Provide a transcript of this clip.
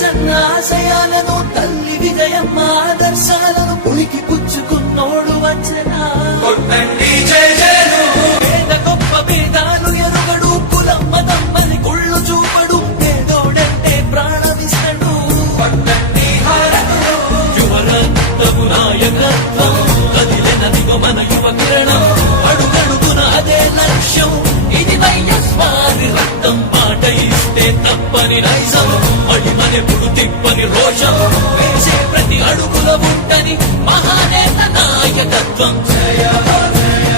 రాజన్న ఆశయాలను తల్లి విజయమ్మ ఆదర్శాలను పులికి పుచ్చుకున్నోడు వచ్చనా పేద గొప్ప భేదాలు ఎరుగడు కులం మతం అని కుళ్ళు చూపడు పేదోడంటే ప్రాణమిస్తడు యువరత్నము నాయకత్వం కదిలినదిగో మన యువ కిరణం అడుగడుగున అదే లక్ష్యం ఇది వైఎస్వారి రక్తం మాట ఇస్తే తప్పని నైజం అడిమనెప్పుడు తిప్పని రోషం వేసే ప్రతి అడుగుల ఉంటని మహానేత నాయకత్వం జయ జయ